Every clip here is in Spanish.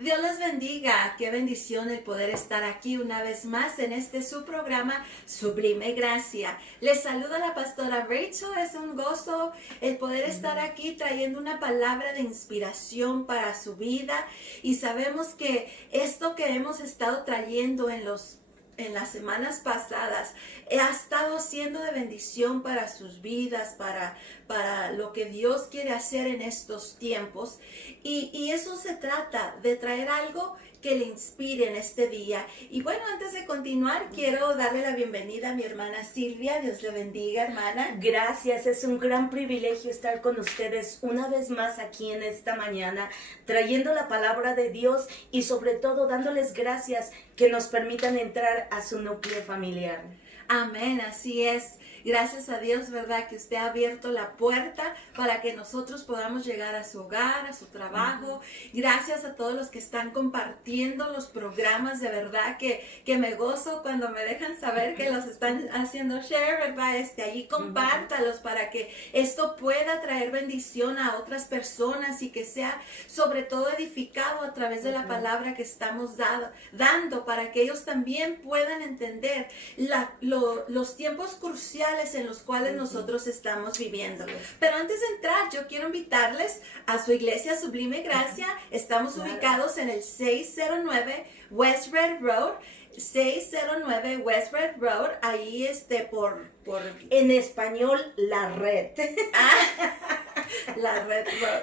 Dios les bendiga, qué bendición el poder estar aquí una vez más en este su programa Sublime Gracia. Les saluda la pastora Rachel, es un gozo el poder estar aquí trayendo una palabra de inspiración para su vida y sabemos que esto que hemos estado trayendo en las semanas pasadas ha estado siendo de bendición para sus vidas, para lo que Dios quiere hacer en estos tiempos. Y eso se trata, de traer algo que le inspire en este día. Y bueno, antes de continuar, quiero darle la bienvenida a mi hermana Silvia. Dios le bendiga, hermana. Gracias, es un gran privilegio estar con ustedes una vez más aquí en esta mañana, trayendo la palabra de Dios y sobre todo dándoles gracias que nos permitan entrar a su núcleo familiar. Amén, así es. Gracias a Dios, ¿verdad? Que usted ha abierto la puerta para que nosotros podamos llegar a su hogar, a su trabajo. Gracias a todos los que están compartiendo los programas, de verdad que me gozo cuando me dejan saber que los están haciendo share, ¿verdad? Allí compártalos para que esto pueda traer bendición a otras personas y que sea sobre todo edificado a través de la palabra que estamos dando para que ellos también puedan entender los tiempos cruciales en los cuales nosotros estamos viviendo. Pero antes de entrar, yo quiero invitarles a su iglesia Sublime Gracia. Estamos ubicados en el 609 West Red Road. 609 West Red Road, ahí por... En español, la red. La Red Road.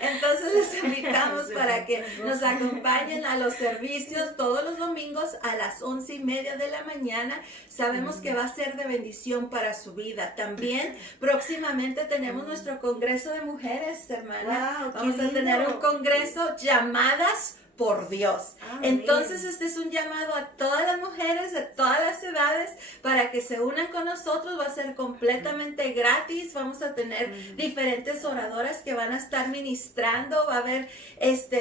Entonces les invitamos para que nos acompañen a los servicios todos los domingos a las 11:30 de la mañana. Sabemos que va a ser de bendición para su vida. También próximamente tenemos nuestro congreso de mujeres, hermana. Wow, vamos a tener un congreso llamadas por Dios. Entonces este es un llamado a todas las mujeres de todas las edades para que se unan con nosotros. Va a ser completamente gratis. Vamos a tener diferentes oradoras que van a estar ministrando. Va a haber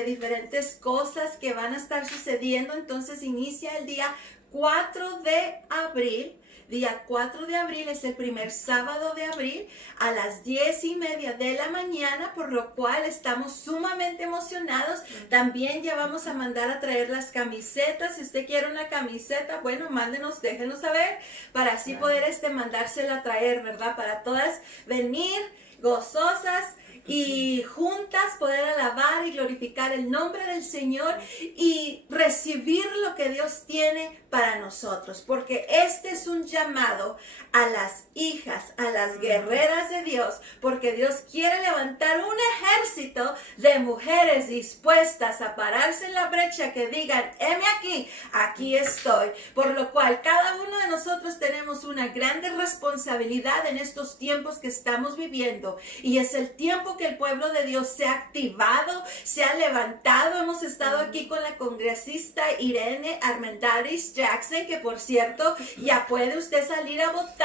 diferentes cosas que van a estar sucediendo. Entonces inicia el día 4 de abril. Día 4 de abril es el primer sábado de abril a las 10:30 de la mañana, por lo cual estamos sumamente emocionados. También ya vamos a mandar a traer las camisetas. Si usted quiere una camiseta, bueno, mándenos, déjenos saber para así poder mandársela a traer, ¿verdad? Para todas venir gozosas y juntas poder alabar y glorificar el nombre del Señor y recibir lo que Dios tiene para nosotros, porque este es un llamado a las hijas, a las guerreras de Dios, porque Dios quiere levantar un ejército de mujeres dispuestas a pararse en la brecha, que digan, heme aquí, aquí estoy, por lo cual cada uno de nosotros tenemos una grande responsabilidad en estos tiempos que estamos viviendo, y es el tiempo que el pueblo de Dios se ha activado, se ha levantado. Hemos estado aquí con la congresista Irene Armendáriz Jackson, que por cierto ya puede usted salir a votar.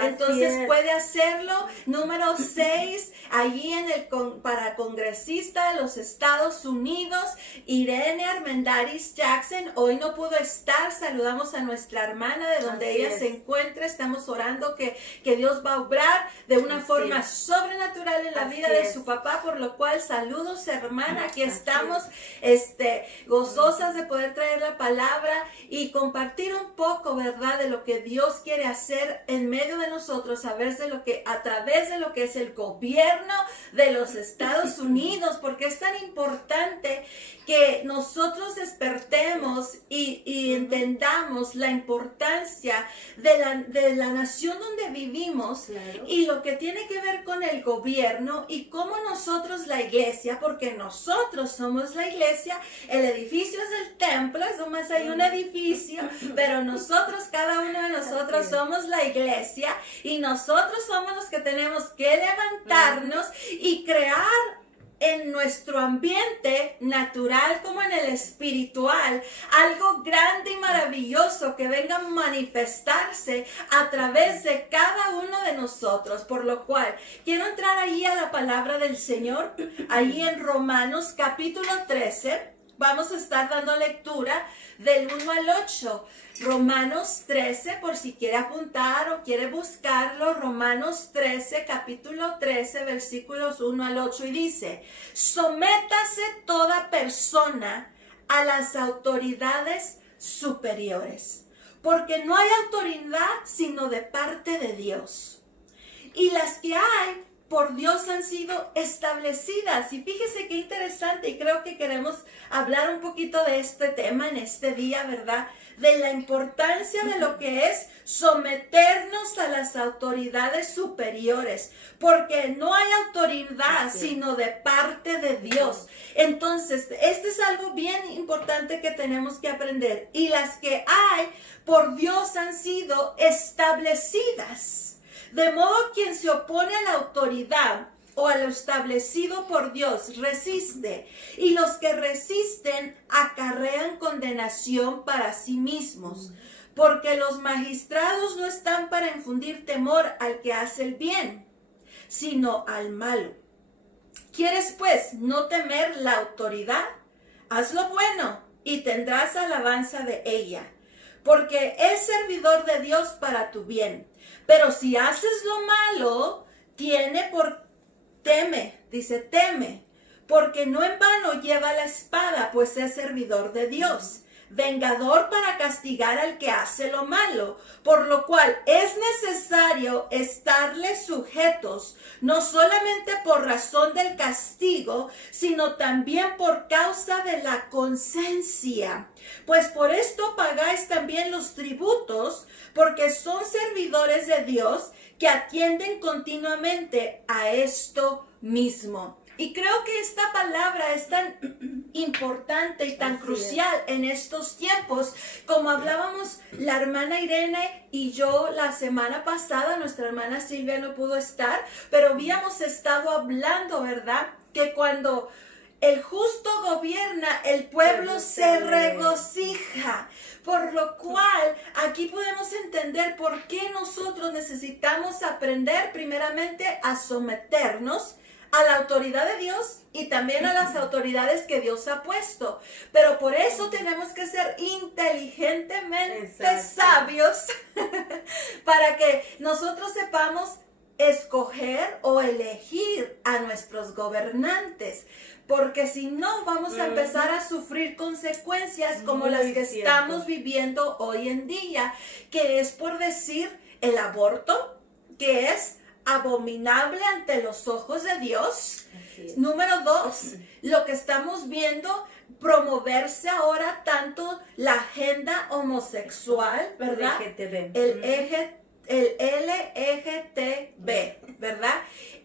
Entonces puede hacerlo. Número 6, allí para congresista de los Estados Unidos, Irene Armendáriz Jackson. Hoy no pudo estar. Saludamos a nuestra hermana de donde ella se encuentra. Estamos orando que Dios va a obrar de una forma sobrenatural en la vida de su papá, por lo cual saludos, hermana. Aquí estamos gozosas de poder traer la palabra y compartir un poco, ¿verdad?, de lo que Dios quiere hacer en medio de nosotros, a través de lo que es el gobierno de los Estados Unidos, porque es tan importante que nosotros despertemos y entendamos la importancia de la nación donde vivimos, y lo que tiene que ver con el gobierno y cómo nosotros, la iglesia, porque nosotros somos la iglesia, el edificio es el templo, es nomás hay un edificio, pero nosotros, cada uno de nosotros somos la iglesia, y nosotros somos los que tenemos que levantarnos y crear en nuestro ambiente natural como en el espiritual algo grande y maravilloso que venga a manifestarse a través de cada uno de nosotros, por lo cual quiero entrar ahí a la palabra del Señor, ahí en Romanos capítulo 13. vamos a estar dando lectura del 1 al 8. Romanos 13, por si quiere apuntar o quiere buscarlo, Romanos 13, capítulo 13, versículos 1 al 8, y dice: sométase toda persona a las autoridades superiores, porque no hay autoridad sino de parte de Dios. Y las que hay por Dios han sido establecidas. Y fíjese qué interesante, y creo que queremos hablar un poquito de este tema en este día, ¿verdad? De la importancia de lo que es someternos a las autoridades superiores, porque no hay autoridad sino de parte de Dios. Entonces, este es algo bien importante que tenemos que aprender. Y las que hay por Dios han sido establecidas. De modo, quien se opone a la autoridad o a lo establecido por Dios resiste, y los que resisten acarrean condenación para sí mismos, porque los magistrados no están para infundir temor al que hace el bien, sino al malo. ¿Quieres pues no temer la autoridad? Haz lo bueno y tendrás alabanza de ella, porque es servidor de Dios para tu bien. Pero si haces lo malo, teme, porque no en vano lleva la espada, pues es servidor de Dios, vengador para castigar al que hace lo malo, por lo cual es necesario estarles sujetos, no solamente por razón del castigo, sino también por causa de la conciencia. Pues por esto pagáis también los tributos, porque son servidores de Dios que atienden continuamente a esto mismo. Y creo que esta palabra es tan importante y tan crucial en estos tiempos. Como hablábamos la hermana Irene y yo la semana pasada, nuestra hermana Silvia no pudo estar, pero habíamos estado hablando, ¿verdad? Que cuando el justo gobierna, el pueblo se regocija. Por lo cual, aquí podemos entender por qué nosotros necesitamos aprender primeramente a someternos a la autoridad de Dios y también a las autoridades que Dios ha puesto. Pero por eso tenemos que ser inteligentemente sabios para que nosotros sepamos escoger o elegir a nuestros gobernantes. Porque si no, vamos a empezar a sufrir consecuencias como las que estamos viviendo hoy en día, que es, por decir, el aborto, que es abominable ante los ojos de Dios. Número 2, lo que estamos viendo promoverse ahora tanto la agenda homosexual, ¿verdad? El LGTB, ¿verdad?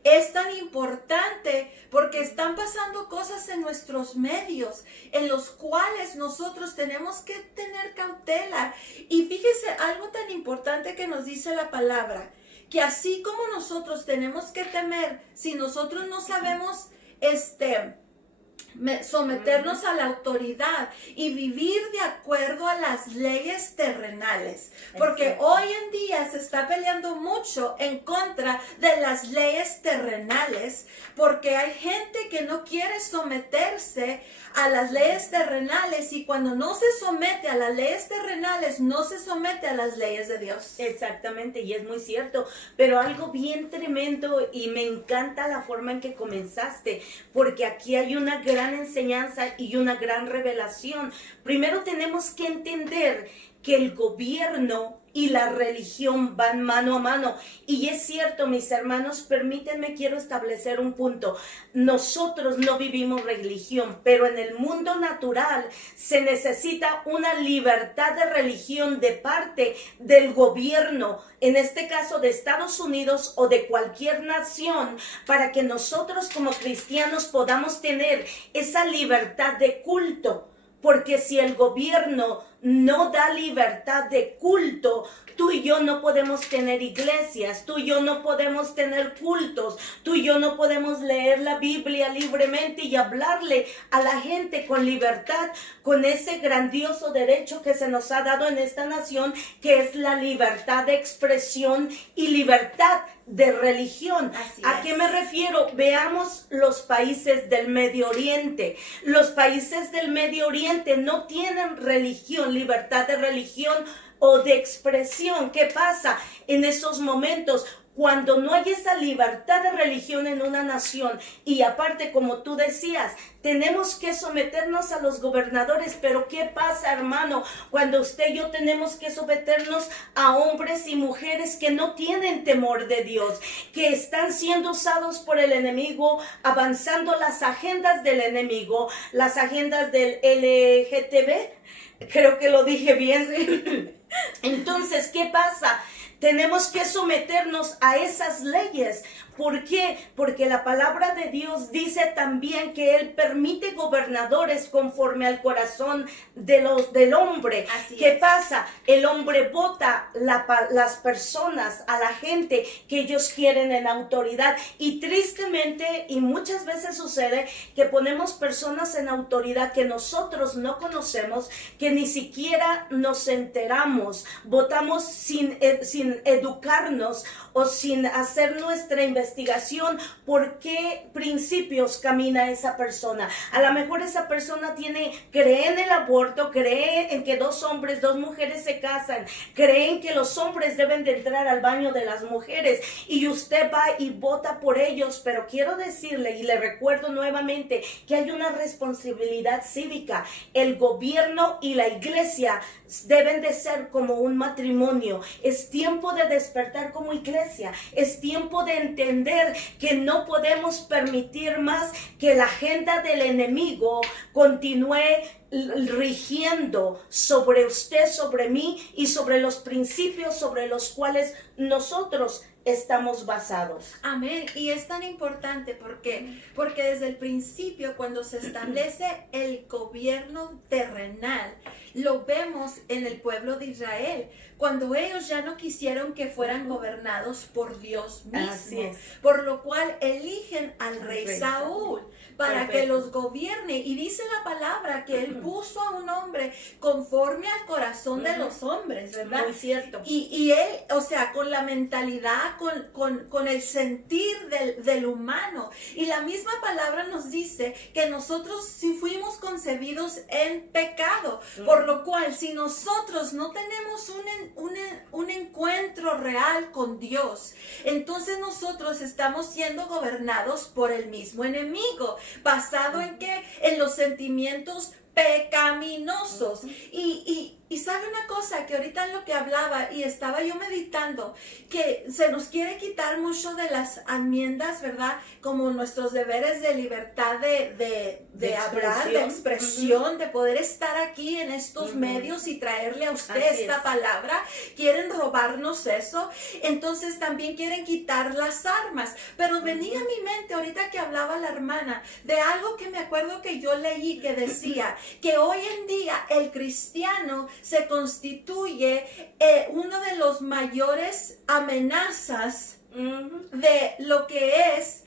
Es tan importante porque están pasando cosas en nuestros medios en los cuales nosotros tenemos que tener cautela. Y fíjese algo tan importante que nos dice la palabra, que así como nosotros tenemos que temer, si nosotros no sabemos someternos a la autoridad y vivir de acuerdo a las leyes terrenales, porque hoy en día se está peleando mucho en contra de las leyes terrenales, porque hay gente que no quiere someterse a las leyes terrenales, y cuando no se somete a las leyes terrenales, no se somete a las leyes de Dios. Exactamente, y es muy cierto, pero algo bien tremendo, y me encanta la forma en que comenzaste, porque aquí hay una gran enseñanza y una gran revelación. Primero tenemos que entender que el gobierno y la religión van mano a mano. Y es cierto, mis hermanos, permítanme, quiero establecer un punto. Nosotros no vivimos religión, pero en el mundo natural se necesita una libertad de religión de parte del gobierno, en este caso de Estados Unidos o de cualquier nación, para que nosotros como cristianos podamos tener esa libertad de culto. Porque si el gobierno no da libertad de culto, tú y yo no podemos tener iglesias, tú y yo no podemos tener cultos, tú y yo no podemos leer la Biblia libremente y hablarle a la gente con libertad, con ese grandioso derecho que se nos ha dado en esta nación, que es la libertad de expresión y libertad de religión. ¿A qué me refiero? Veamos los países del Medio Oriente. Los países del Medio Oriente no tienen religión, libertad de religión o de expresión. ¿Qué pasa en esos momentos? Cuando no hay esa libertad de religión en una nación, y aparte, como tú decías, tenemos que someternos a los gobernadores, pero ¿qué pasa, hermano? Cuando usted y yo tenemos que someternos a hombres y mujeres que no tienen temor de Dios, que están siendo usados por el enemigo, avanzando las agendas del enemigo, las agendas del LGTB, creo que lo dije bien. Entonces, ¿qué pasa? Tenemos que someternos a esas leyes. ¿Por qué? Porque la palabra de Dios dice también que Él permite gobernadores conforme al corazón del hombre. ¿Qué pasa? El hombre vota las personas, a la gente que ellos quieren en autoridad. Y tristemente, y muchas veces sucede, que ponemos personas en autoridad que nosotros no conocemos, que ni siquiera nos enteramos. Votamos sin educarnos o sin hacer nuestra investigación por qué principios camina esa persona. A lo mejor esa persona cree en el aborto, cree en que 2 hombres, 2 mujeres se casan, creen que los hombres deben de entrar al baño de las mujeres, y usted va y vota por ellos. Pero quiero decirle, y le recuerdo nuevamente, que hay una responsabilidad cívica. El gobierno y la iglesia deben de ser como un matrimonio. Es tiempo de despertar como iglesia. Es tiempo de entender que no podemos permitir más que la agenda del enemigo continúe rigiendo sobre usted, sobre mí y sobre los principios sobre los cuales nosotros estamos basados. Amén. Y es tan importante porque desde el principio, cuando se establece el gobierno terrenal, lo vemos en el pueblo de Israel, cuando ellos ya no quisieron que fueran gobernados por Dios mismo, por lo cual eligen al rey Saúl para que los gobierne. Y dice la palabra que él puso a un hombre conforme al corazón de los hombres, ¿verdad? Muy cierto. Y él, o sea, con la mentalidad, con el sentir del humano. Y la misma palabra nos dice que nosotros sí fuimos concebidos en pecado, por lo cual si nosotros no tenemos un encuentro real con Dios, entonces nosotros estamos siendo gobernados por el mismo enemigo. ¿Basado en qué? En los sentimientos pecaminosos. Y sabe una cosa, que ahorita en lo que hablaba y estaba yo meditando, que se nos quiere quitar mucho de las enmiendas, ¿verdad? Como nuestros deberes de libertad de hablar, de expresión, de poder estar aquí en estos medios y traerle a usted esta palabra. Quieren robarnos eso. Entonces también quieren quitar las armas. Pero venía a mi mente ahorita que hablaba la hermana de algo que me acuerdo que yo leí, que decía que hoy en día el cristiano se constituye uno de los mayores amenazas de lo que es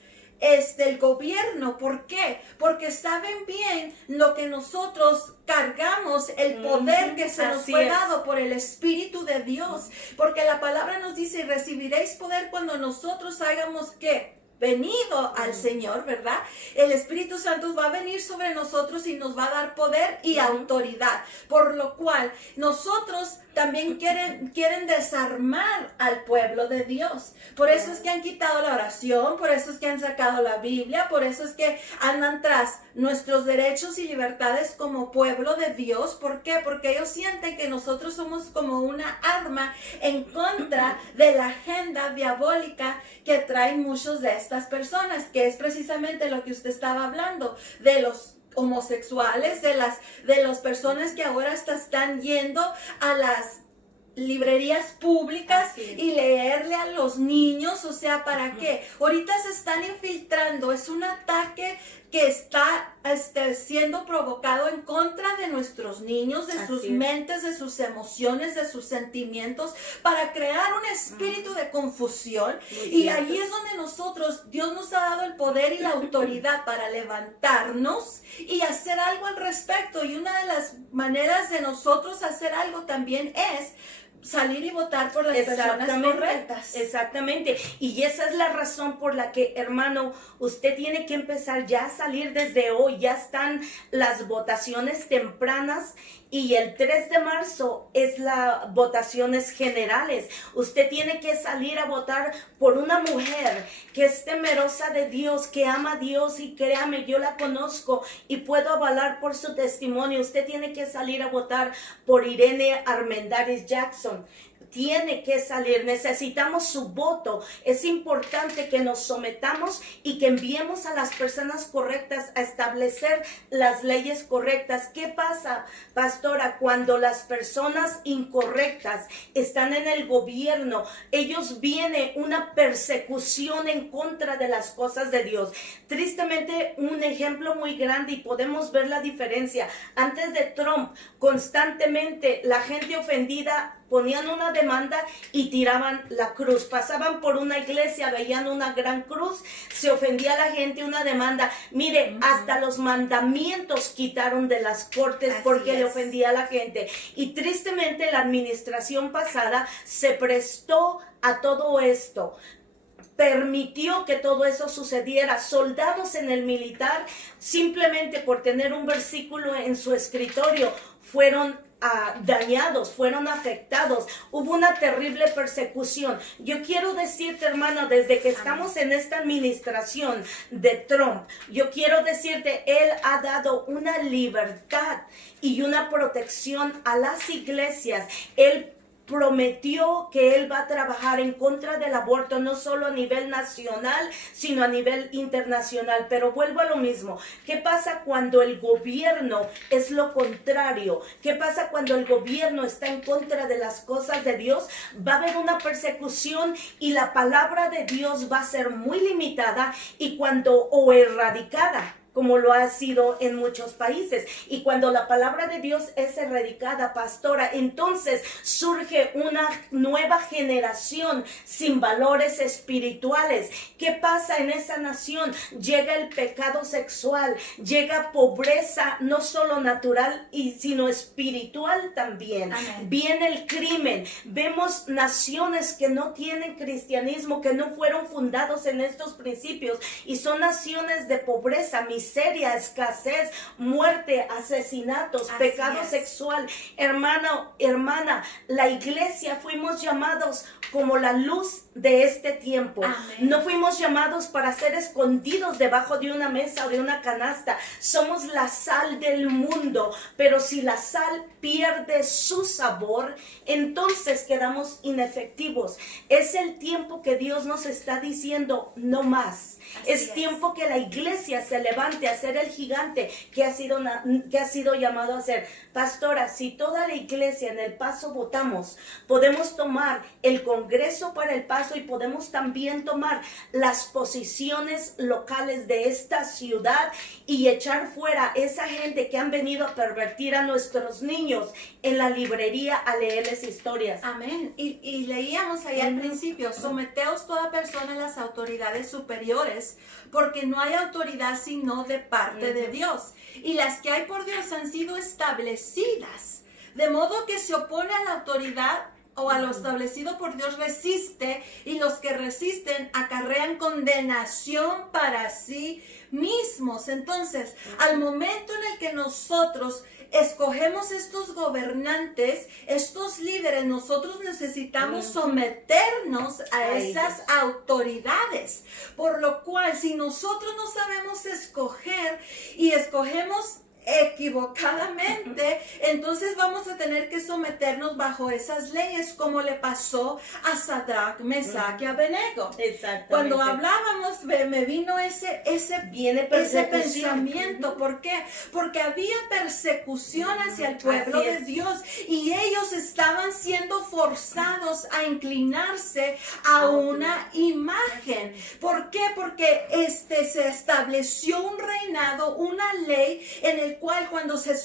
el gobierno. ¿Por qué? Porque saben bien lo que nosotros cargamos, el poder que se nos fue dado por el Espíritu de Dios. Porque la palabra nos dice: y recibiréis poder cuando nosotros hagamos ¿qué? Venido al Señor, ¿verdad? El Espíritu Santo va a venir sobre nosotros y nos va a dar poder y autoridad, por lo cual nosotros también quieren desarmar al pueblo de Dios. Por eso es que han quitado la oración, por eso es que han sacado la Biblia, por eso es que andan tras nuestros derechos y libertades como pueblo de Dios. ¿Por qué? Porque ellos sienten que nosotros somos como una arma en contra de la agenda diabólica que traen muchos de estas personas, que es precisamente lo que usted estaba hablando, de los homosexuales, de las personas que ahora están yendo a las librerías públicas y leerle a los niños. O sea, ¿para qué? Ahorita se están infiltrando, es un ataque que está siendo provocado en contra de nuestros niños, de sus mentes, de sus emociones, de sus sentimientos, para crear un espíritu de confusión. Y ahí es donde Dios nos ha dado el poder y la autoridad para levantarnos y hacer algo al respecto. Y una de las maneras de nosotros hacer algo también es salir y votar por las personas correctas. Exactamente. Y esa es la razón por la que, hermano, usted tiene que empezar ya a salir desde hoy. Ya están las votaciones tempranas y el 3 de marzo es las votaciones generales. Usted tiene que salir a votar por una mujer que es temerosa de Dios, que ama a Dios, y créame, yo la conozco y puedo avalar por su testimonio. Usted tiene que salir a votar por Irene Armendáriz Jackson. Tiene que salir, necesitamos su voto. Es importante que nos sometamos y que enviemos a las personas correctas a establecer las leyes correctas. ¿Qué pasa, pastora, cuando las personas incorrectas están en el gobierno? Ellos viene una persecución en contra de las cosas de Dios. Tristemente, un ejemplo muy grande, y podemos ver la diferencia. Antes de Trump, constantemente la gente ofendida ponían una demanda y tiraban la cruz. Pasaban por una iglesia, veían una gran cruz, se ofendía la gente, una demanda. Mire, hasta los mandamientos quitaron de las cortes porque le ofendía a la gente. Y tristemente la administración pasada se prestó a todo esto. Permitió que todo eso sucediera. Soldados en el militar, simplemente por tener un versículo en su escritorio, fueron dañados, fueron afectados. Hubo una terrible persecución. Yo quiero decirte, hermano, desde que estamos en esta administración de Trump, yo quiero decirte, él ha dado una libertad y una protección a las iglesias. Él prometió que él va a trabajar en contra del aborto, no solo a nivel nacional, sino a nivel internacional. Pero vuelvo a lo mismo. ¿Qué pasa cuando el gobierno es lo contrario? ¿Qué pasa cuando el gobierno está en contra de las cosas de Dios? Va a haber una persecución y la palabra de Dios va a ser muy limitada o erradicada, como lo ha sido en muchos países. Y cuando la palabra de Dios es erradicada, pastora, entonces surge una nueva generación sin valores espirituales. ¿Qué pasa en esa nación? Llega el pecado sexual, llega pobreza, no solo natural, sino espiritual también. Amén. Viene el crimen. Vemos naciones que no tienen cristianismo, que no fueron fundados en estos principios, y son naciones de pobreza, miseria, escasez, muerte, asesinatos, pecado sexual. Hermano, hermana, la iglesia fuimos llamados como la luz de este tiempo. Amén. No fuimos llamados para ser escondidos debajo de una mesa o de una canasta. Somos la sal del mundo, pero si la sal pierde su sabor, entonces quedamos inefectivos. Es el tiempo que Dios nos está diciendo, no más. Es tiempo que la iglesia se levante a ser el gigante que ha sido llamado a ser. Pastora, si toda la iglesia en El Paso votamos, podemos tomar el Congreso para El Paso y podemos también tomar las posiciones locales de esta ciudad y echar fuera esa gente que han venido a pervertir a nuestros niños en la librería a leerles historias. Amén. Y leíamos ahí al principio, someteos toda persona a las autoridades superiores, porque no hay autoridad sino de parte de Dios. Y las que hay por Dios han sido establecidas. De modo que se opone a la autoridad o a lo establecido por Dios resiste, y los que resisten acarrean condenación para sí mismos. Entonces, al momento en el que nosotros escogemos estos gobernantes, estos líderes, nosotros necesitamos someternos a esas autoridades. Por lo cual, si nosotros no sabemos escoger y escogemos equivocadamente, entonces vamos a tener que someternos bajo esas leyes, como le pasó a Sadrach, Mesach y Abednego. Exactamente. Cuando hablábamos, me vino ese pensamiento. ¿Por qué? Porque había persecución hacia el pueblo de Dios y ellos estaban siendo forzados a inclinarse a una imagen. ¿Por qué? Porque se estableció un reinado, una ley en el cual cuando se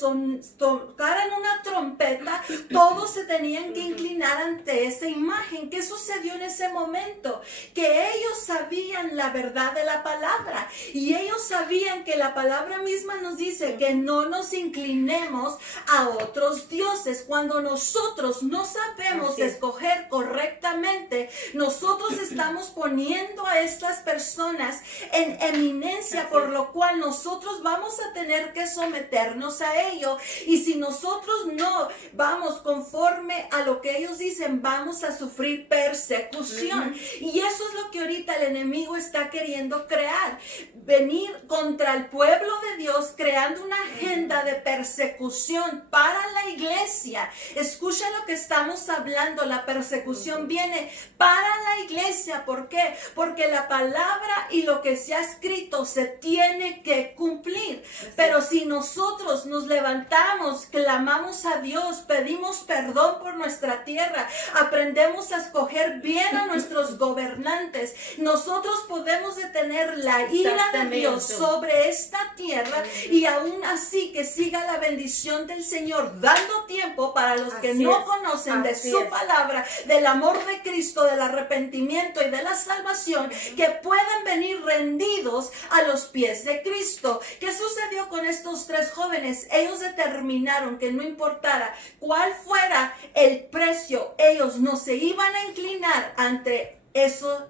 tocaran una trompeta, todos se tenían que inclinar ante esa imagen. ¿Qué sucedió en ese momento? Que ellos sabían la verdad de la palabra y ellos sabían que la palabra misma nos dice que no nos inclinemos a otros dioses. Cuando nosotros no sabemos escoger correctamente, nosotros estamos poniendo a estas personas en eminencia, por lo cual nosotros vamos a tener que someternos a ello, y si nosotros no vamos conforme a lo que ellos dicen, vamos a sufrir persecución. Y eso es lo que ahorita el enemigo está queriendo crear, venir contra el pueblo de Dios, creando una agenda de persecución para la iglesia. Escucha lo que estamos hablando, la persecución viene para la iglesia. ¿Por qué? Porque la palabra y lo que se ha escrito se tiene que cumplir. Pero si nosotros nos levantamos, clamamos a Dios, pedimos perdón por nuestra tierra, aprendemos a escoger bien a nuestros gobernantes, nosotros podemos detener la ira de Dios sobre esta tierra, y aún así que siga la bendición del Señor, dando tiempo para los que no conocen de su palabra, del amor de Cristo, del arrepentimiento y de la salvación, que puedan venir rendidos a los pies de Cristo. ¿Qué sucedió con estos tres jóvenes? Ellos determinaron que no importara cuál fuera el precio, ellos no se iban a inclinar ante esa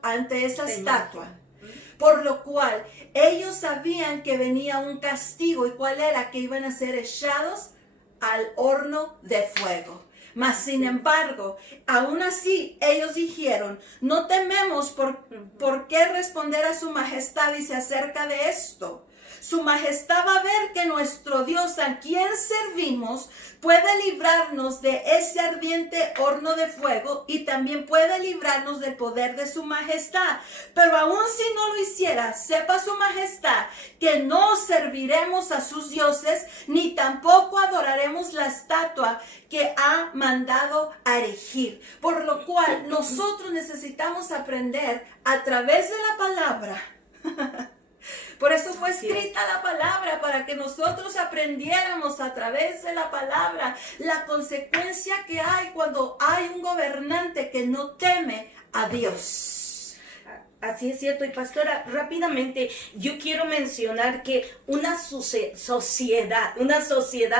estatua. Por lo cual ellos sabían que venía un castigo. ¿Y cuál era? Que iban a ser echados al horno de fuego. Mas sin embargo, aún así ellos dijeron, no tememos por qué responder a su majestad. Dice acerca de esto: su majestad va a ver que nuestro Dios, a quien servimos, puede librarnos de ese ardiente horno de fuego, y también puede librarnos del poder de su majestad. Pero aún si no lo hiciera, sepa su majestad que no serviremos a sus dioses, ni tampoco adoraremos la estatua que ha mandado a erigir. Por lo cual nosotros necesitamos aprender a través de la palabra. Por eso fue escrita la palabra, para que nosotros aprendiéramos a través de la palabra la consecuencia que hay cuando hay un gobernante que no teme a Dios. Así es cierto. Y pastora, rápidamente yo quiero mencionar que una sociedad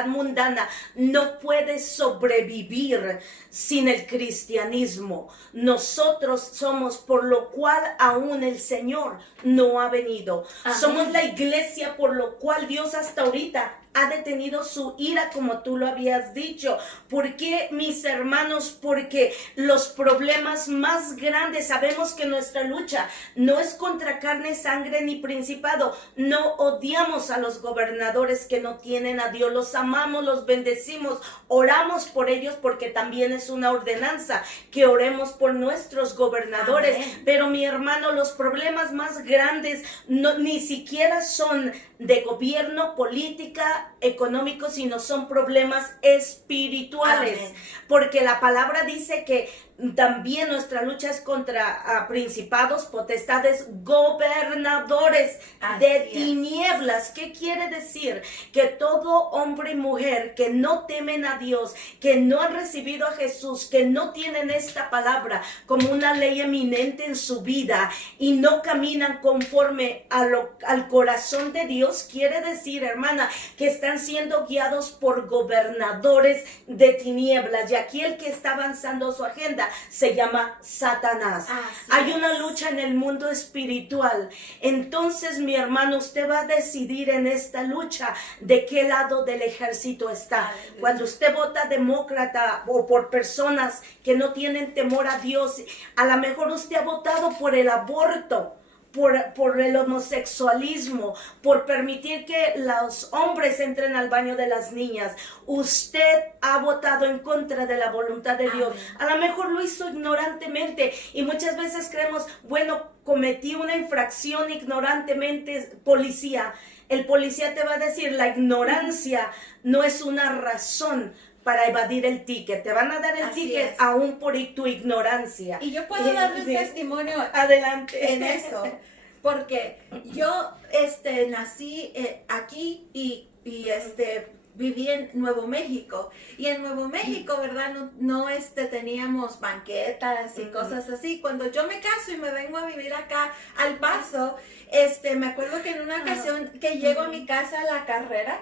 mundana no puede sobrevivir sin el cristianismo. Nosotros somos, por lo cual aún el Señor no ha venido. Amén. Somos la iglesia por lo cual Dios hasta ahorita ha detenido su ira, como tú lo habías dicho. ¿Por qué, mis hermanos? Porque los problemas más grandes, sabemos que nuestra lucha no es contra carne, sangre ni principado. No odiamos a los gobernadores que no tienen a Dios, los amamos, los bendecimos, oramos por ellos, porque también es una ordenanza que oremos por nuestros gobernadores. Amén. Pero mi hermano, los problemas más grandes ni siquiera son de gobierno, política, económicos, sino son problemas espirituales. Amén. Porque la palabra dice que también nuestra lucha es contra principados, potestades, gobernadores de tinieblas. ¿Qué quiere decir? Que todo hombre y mujer que no temen a Dios, que no han recibido a Jesús, que no tienen esta palabra como una ley eminente en su vida y no caminan conforme al corazón de Dios, quiere decir, hermana, que están siendo guiados por gobernadores de tinieblas. Y aquí el que está avanzando su agenda se llama Satanás. Hay una lucha en el mundo espiritual. Entonces, mi hermano, usted va a decidir en esta lucha de qué lado del ejército está. Cuando usted vota demócrata o por personas que no tienen temor a Dios, a lo mejor usted ha votado por el aborto, por el homosexualismo, por permitir que los hombres entren al baño de las niñas. Usted ha votado en contra de la voluntad de Dios. A lo mejor lo hizo ignorantemente y muchas veces creemos, bueno, cometí una infracción ignorantemente, policía. El policía te va a decir, la ignorancia no es una razón para evadir el ticket. Te van a dar el ticket aún por tu ignorancia. Y yo puedo darle un testimonio adelante en eso, porque yo nací aquí y viví en Nuevo México, y en Nuevo México, ¿verdad? No teníamos banquetas y cosas así. Cuando yo me caso y me vengo a vivir acá al Paso, me acuerdo que en una ocasión que llego a mi casa a la carrera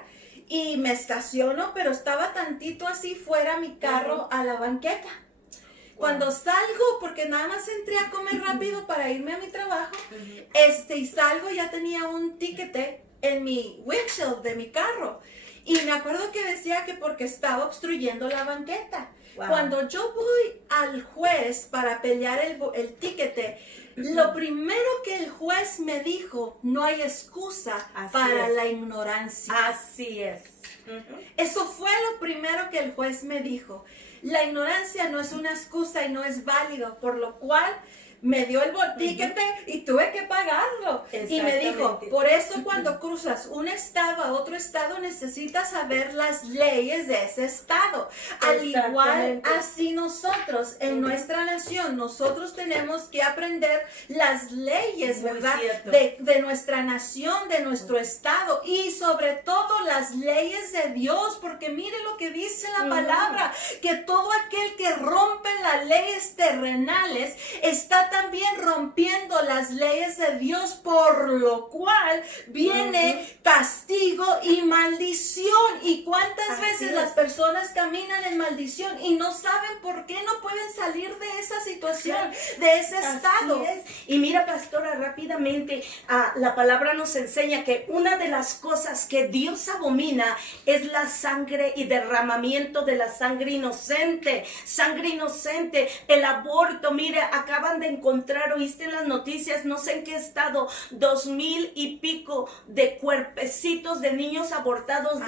y me estaciono, pero estaba tantito así fuera mi carro a la banqueta. Cuando salgo, porque nada más entré a comer rápido para irme a mi trabajo, y salgo, ya tenía un tiquete en mi windshield de mi carro. Y me acuerdo que decía que porque estaba obstruyendo la banqueta. Cuando yo voy al juez para pelear el tiquete, lo primero que el juez me dijo, no hay excusa para la ignorancia. Así es. Eso fue lo primero que el juez me dijo. La ignorancia no es una excusa y no es válido, por lo cual me dio el tiquete y tuve que pagarlo. Y me dijo, por eso cuando cruzas un estado a otro estado necesitas saber las leyes de ese estado. Al igual, así nosotros en nuestra nación, nosotros tenemos que aprender las leyes, ¿verdad? De nuestra nación, de nuestro estado, y sobre todo las leyes de Dios, porque mire lo que dice la palabra, que todo aquel que rompe las leyes terrenales está también rompiendo las leyes de Dios, por lo cual viene castigo y maldición. ¿Y cuántas veces las personas caminan en maldición y no saben por qué no pueden salir de esa situación, de ese estado? Y mira, pastora, rápidamente, la palabra nos enseña que una de las cosas que Dios abomina es la sangre y derramamiento de la sangre inocente. Sangre inocente, el aborto. Mire, acaban de encontrar, oíste en las noticias, no sé en qué estado, 2,000 y pico de cuerpecitos de niños abortados.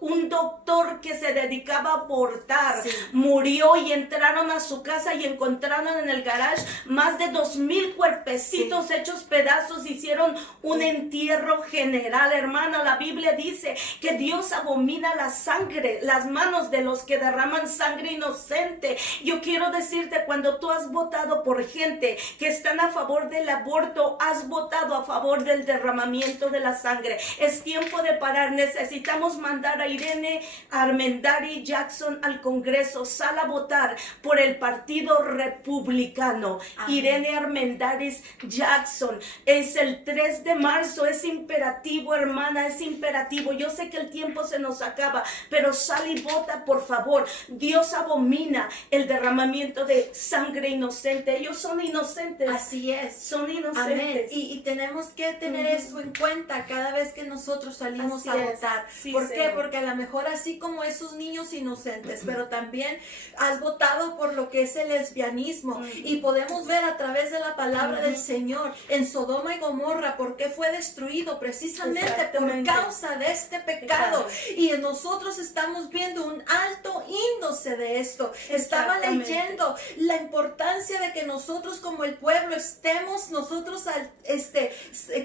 Un doctor que se dedicaba a abortar murió, y entraron a su casa y encontraron en el garage más de 2,000 cuerpecitos hechos pedazos. Hicieron un entierro general. Hermana, la Biblia dice que Dios abomina la sangre, las manos de los que derraman sangre inocente. Yo quiero decirte, cuando tú has votado por gente que están a favor del aborto, has votado a favor del derramamiento de la sangre. Es tiempo de parar. Necesitamos mandar a Irene Armendariz Jackson al Congreso. Sal a votar por el Partido Republicano. Irene Armendariz Jackson. Es el 3 de marzo. Es imperativo, hermana, es imperativo. Yo sé que el tiempo se nos acaba, pero sal y vota, por favor. Dios abomina el derramamiento de sangre inocente. Ellos son inocentes. Así es. Son inocentes. Amén. Y tenemos que tener eso en cuenta cada vez que nosotros salimos a votar. ¿Por qué? Porque a lo mejor así como esos niños inocentes, pero también has votado por lo que es el lesbianismo. Y podemos ver a través de la palabra del Señor en Sodoma y Gomorra por qué fue destruido, precisamente por causa de este pecado. Y nosotros estamos viendo un alto índice de esto. Estaba leyendo la importancia de que nosotros como el pueblo estemos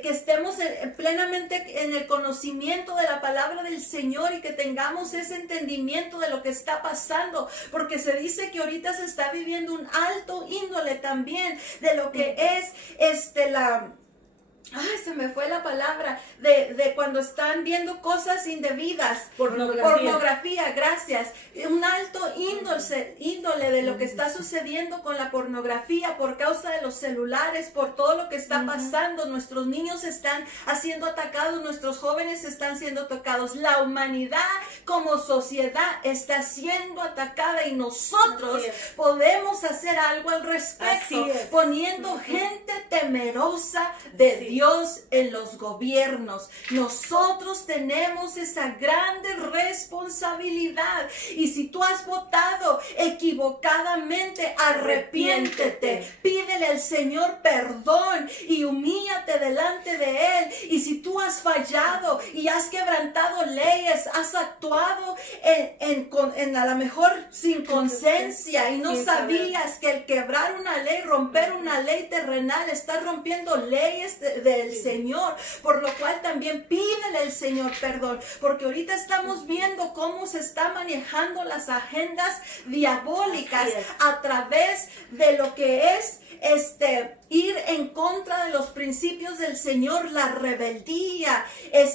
que estemos plenamente en el conocimiento de la palabra del Señor, y que tengamos ese entendimiento de lo que está pasando, porque se dice que ahorita se está viviendo un alto índole también de lo que es se me fue la palabra, de cuando están viendo cosas indebidas. Pornografía, gracias. Un alto índole de lo que está sucediendo con la pornografía por causa de los celulares, por todo lo que está pasando. Nuestros niños están siendo atacados, nuestros jóvenes están siendo tocados. La humanidad como sociedad está siendo atacada, y nosotros podemos hacer algo al respecto, poniendo gente temerosa de Dios en los gobiernos. Nosotros tenemos esa grande responsabilidad. Y si tú has votado equivocadamente, arrepiéntete. Pídele al Señor perdón y humíllate delante de Él. Y si tú has fallado y has quebrantado leyes, has actuado en a lo mejor sin conciencia y no sabías que el quebrar una ley, romper una ley terrenal, estás rompiendo leyes del Señor, por lo cual también pídele al Señor perdón, porque ahorita estamos viendo cómo se está manejando las agendas diabólicas a través de lo que es ir en contra de los principios del Señor, la rebeldía,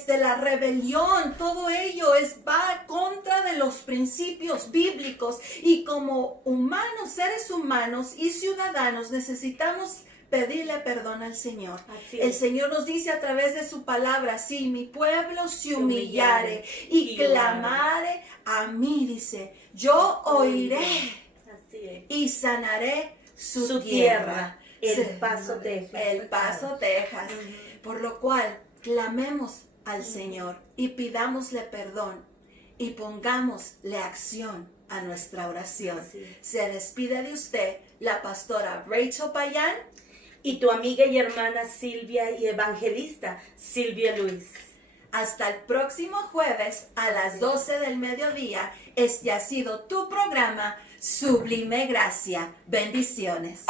la rebelión, todo ello va contra de los principios bíblicos, y como humanos, seres humanos y ciudadanos, necesitamos pedirle perdón al Señor. El Señor nos dice a través de su palabra: si mi pueblo se humillare y clamare a mí, dice, yo oiré y sanaré su tierra. El Paso, Texas. El Paso, Texas. Por lo cual, clamemos al Señor y pidámosle perdón y pongámosle acción a nuestra oración. Se despide de usted la pastora Rachel Payán y tu amiga y hermana Silvia y evangelista Silvia Luis. Hasta el próximo jueves a las 12 del mediodía. Este ha sido tu programa Sublime Gracia. Bendiciones.